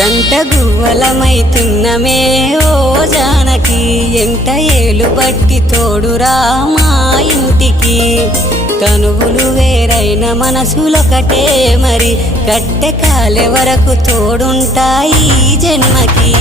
జంట గువ్వలమైతున్నమే ఓ జానకి ఎంట ఏలు బట్టి తోడురా మా ఇంటికి తనువులు వేరైన మనసులొకటే మరి కట్టె కాలే వరకు తోడుంటాయి జన్మకి